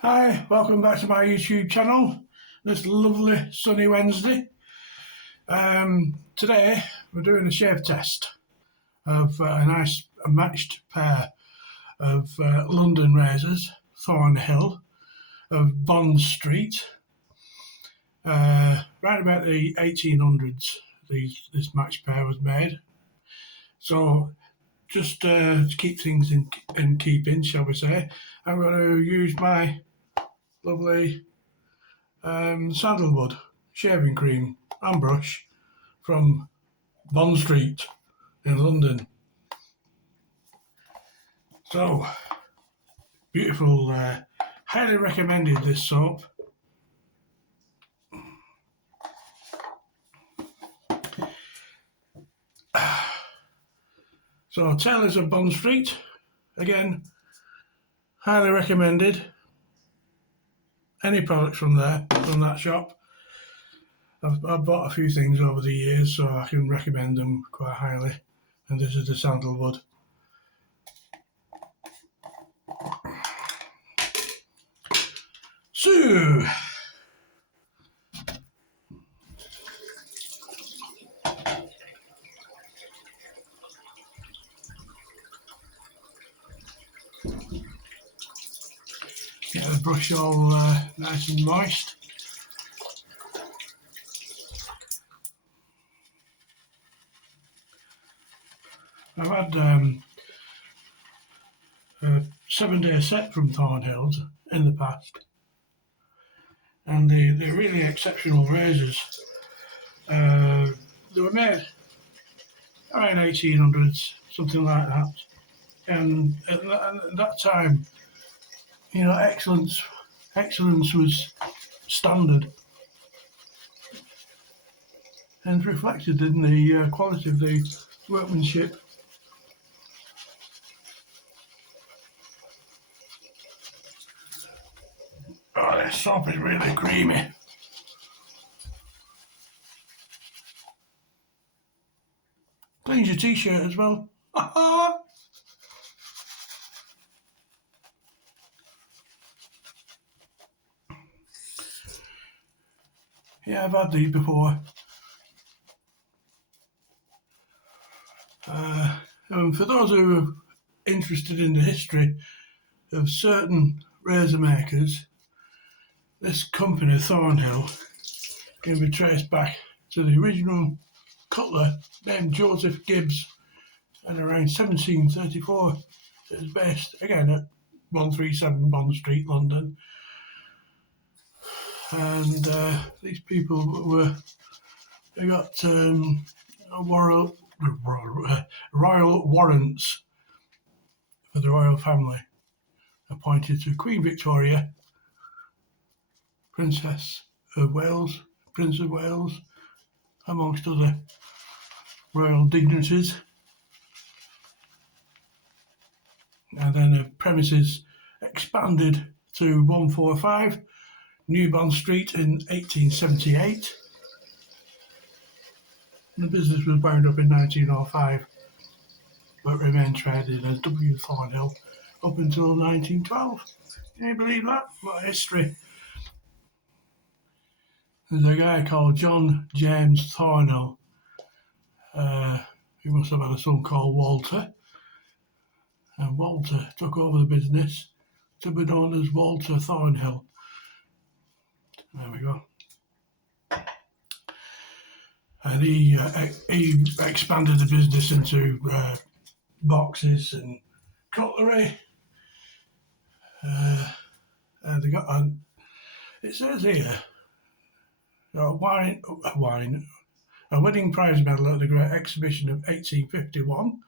Hi, welcome back to my YouTube channel this lovely sunny Wednesday. Today we're doing a shave test of a nice matched pair of London razors, Thornhill of Bond Street. Right about the 1800s this matched pair was made. So just to keep things in keeping, shall we say, I'm going to use my lovely sandalwood shaving cream and brush from Bond Street in London. So beautiful, highly recommended this soap. So Taylor's of Bond Street, again, highly recommended. Any products from there, from that shop. I've bought a few things over the years, so I can recommend them quite highly. And this is the sandalwood. So, get the brush all nice and moist. I've had a 7-day set from Thornhill's in the past, and they're really exceptional razors. They were made around 1800s, something like that, and at that time, you know, excellence was standard and reflected in the quality of the workmanship. Oh, this soap is really creamy. Cleans your t-shirt as well. Yeah, I've had these before. And for those who are interested in the history of certain razor makers, this company, Thornhill, can be traced back to the original cutler named Joseph Gibbs, and around 1734 it was based again at 137 Bond Street, London. And these people they got royal warrants for the royal family appointed to Queen Victoria, Princess of Wales, Prince of Wales, amongst other royal dignitaries. And then the premises expanded to 145 New Bond Street in 1878. And the business was wound up in 1905, but remained traded as W. Thornhill up until 1912. Can you believe that? What a history. There's a guy called John James Thornhill. He must have had a son called Walter. And Walter took over the business to be known as Walter Thornhill. There we go. And he expanded the business into boxes and cutlery. And they got it says here, a winning prize medal at the Great Exhibition of 1851,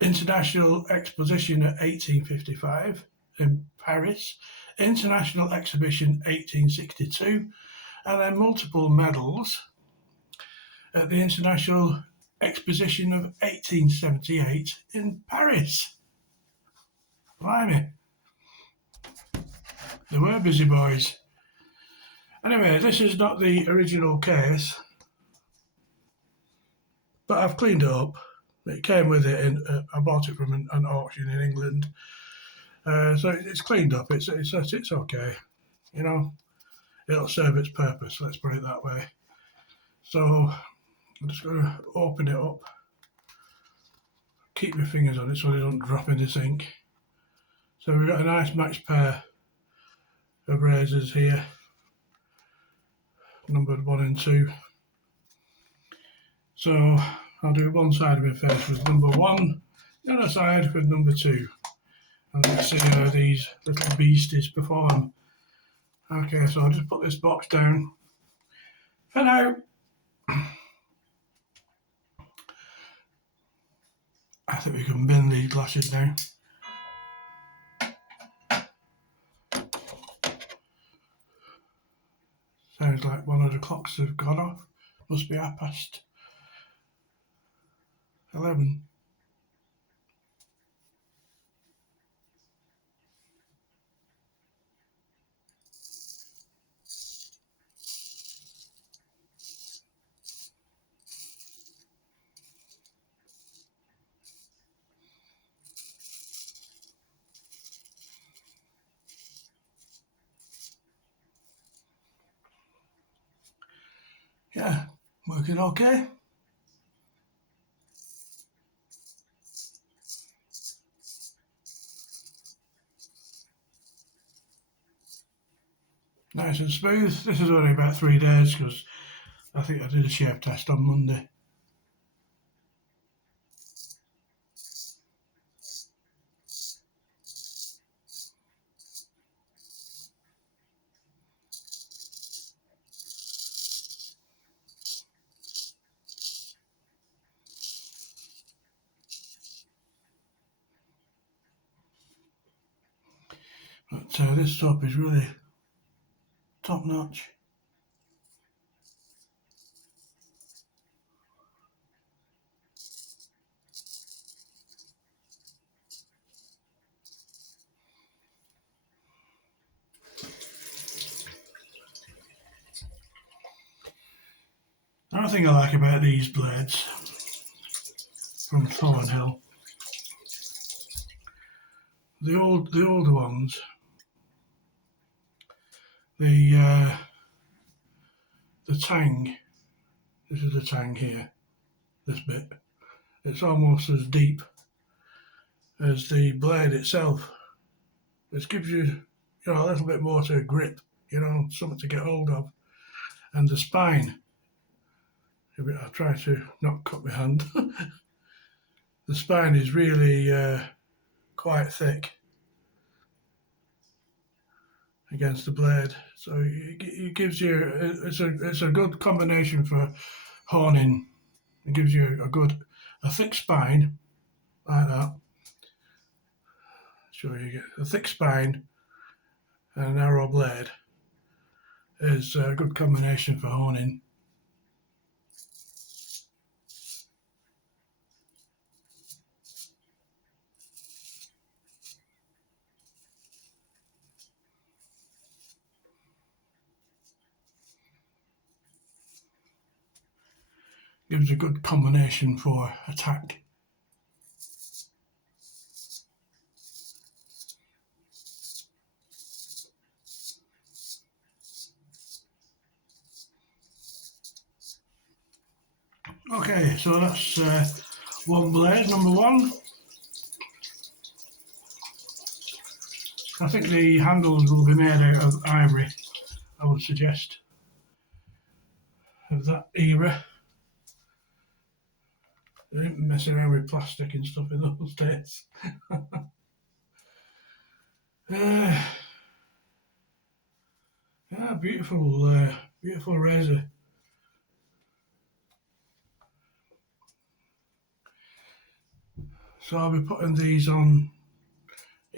International Exposition at 1855 in Paris, International Exhibition 1862, and then multiple medals at the International Exposition of 1878 in Paris. Blimey. They were busy boys. Anyway, this is not the original case, but I've cleaned it up. It came with it, I bought it from an auction in England. So it's cleaned up. It's okay. You know, it'll serve its purpose. Let's put it that way. So I'm just going to open it up. Keep your fingers on it so they don't drop in the sink. So we've got a nice matched pair of razors here, numbered 1 and 2. So I'll do one side of my face with number 1, the other side with number 2. And let's see how these little beasties perform. Okay, so I'll just put this box down for now. I think we can bin these glasses now. Sounds like one of the clocks have gone off. Must be 11:30. Yeah, working okay. Nice and smooth. This is only about 3 days because I think I did a shave test on Monday. But this soap is really top notch. Another thing I like about these blades from Thornhill, the older ones, the tang. This is the tang here. This bit. It's almost as deep as the blade itself. This gives you, a little bit more to grip. Something to get hold of. And the spine. I'll try to not cut my hand. The spine is really quite thick against the blade, so it gives you it's a good combination for honing. It gives you a thick spine like that. So you get a thick spine and a narrow blade is a good combination for honing. Gives a good combination for attack. Okay, so that's one blade, number 1. I think the handles will be made out of ivory, I would suggest, of that era. They didn't mess around with plastic and stuff in those days. Yeah, beautiful razor. So I'll be putting these on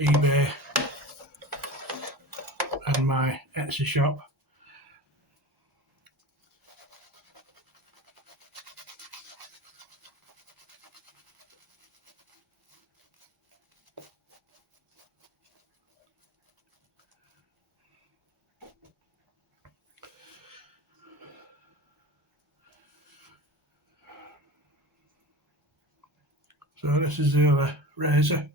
eBay and my Etsy shop. So this is the other razor.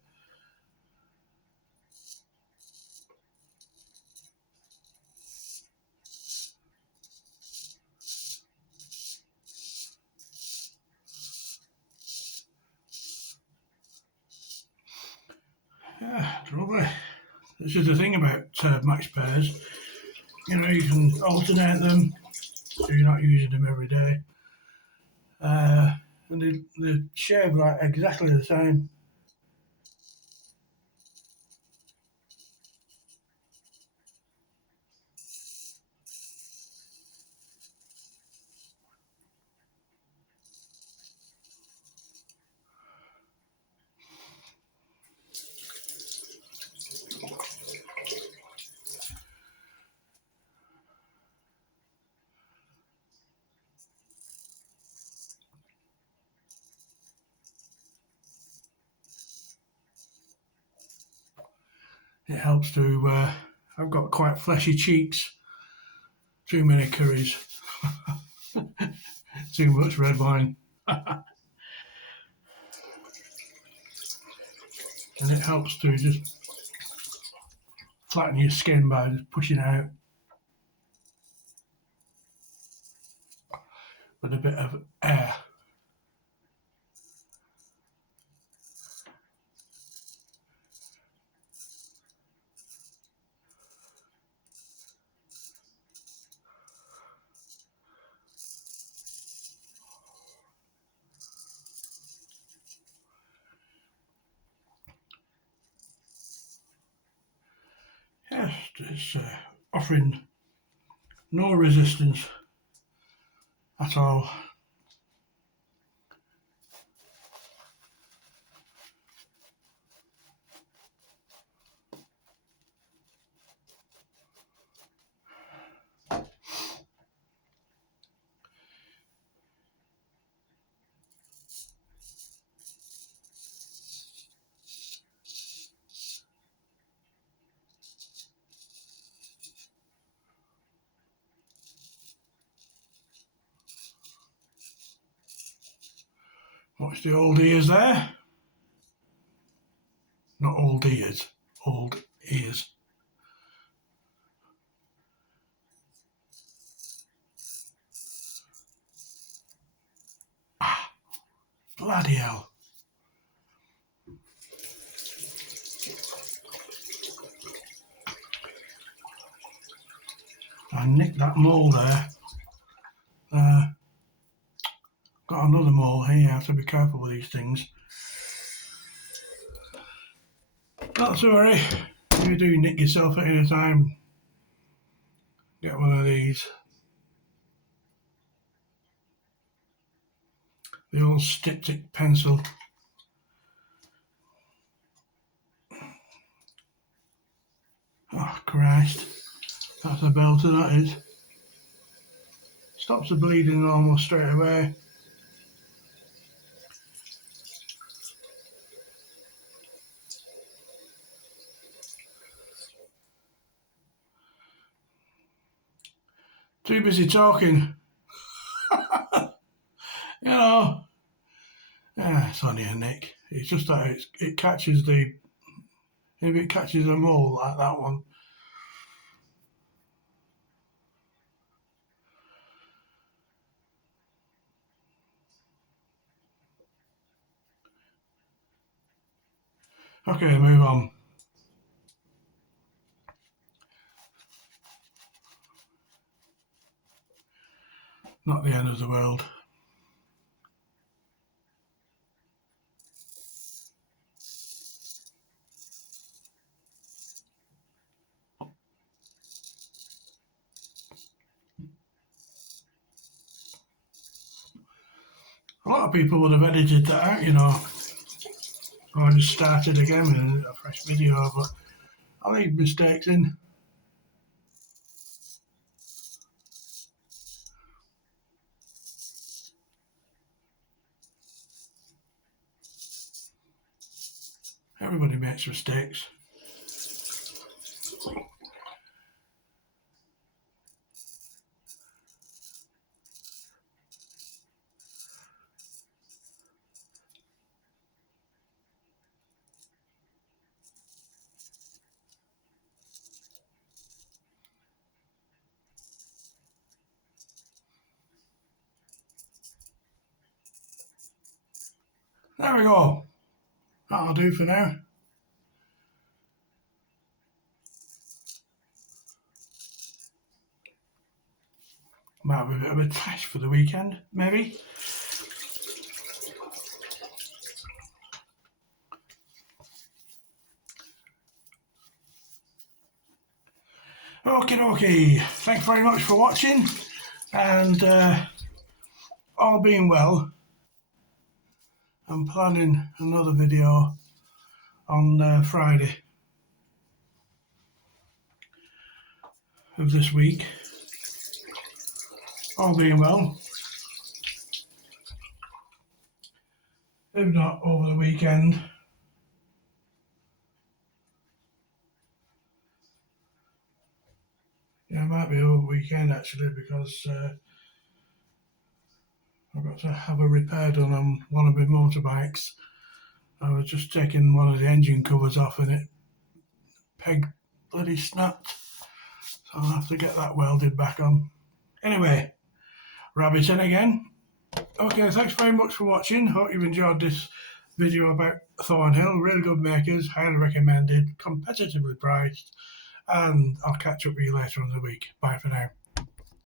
Well, this is the thing about matched pairs. You know, you can alternate them, so you're not using them every day. And they shave like exactly the same. It helps to. I've got quite fleshy cheeks. Too many curries. Too much red wine. And it helps to just flatten your skin by just pushing out with a bit of air. Yes, it's offering no resistance at all. Watch the old ears there. Not old ears, old ears. Ah, bloody hell. I nicked that mole there. Got another mole here, I have to be careful with these things. Not to worry, if you do nick yourself at any time, get one of these. The old styptic pencil. Oh Christ, that's a belter that is. Stops the bleeding almost straight away. Too busy talking. You know. Yeah, it's only a nick. It's just that it catches the. If it catches a mole like that one. Okay, move on. Not the end of the world. A lot of people would have edited that out, you know. Or I just started again with a fresh video, but I leave mistakes in. Everybody makes mistakes. There we go. That'll do for now. Might have a bit of a test for the weekend, maybe. Okay, thanks very much for watching, and all being well, I'm planning another video on Friday of this week. All being well. If not over the weekend. Yeah, it might be over the weekend actually, because I've got to have a repair done on one of my motorbikes. I was just taking one of the engine covers off and it peg bloody snapped. So I'll have to get that welded back on. Anyway, rabbit in again. Okay, thanks very much for watching. Hope you've enjoyed this video about Thornhill. Really good makers, highly recommended, competitively priced, and I'll catch up with you later on in the week. Bye for now.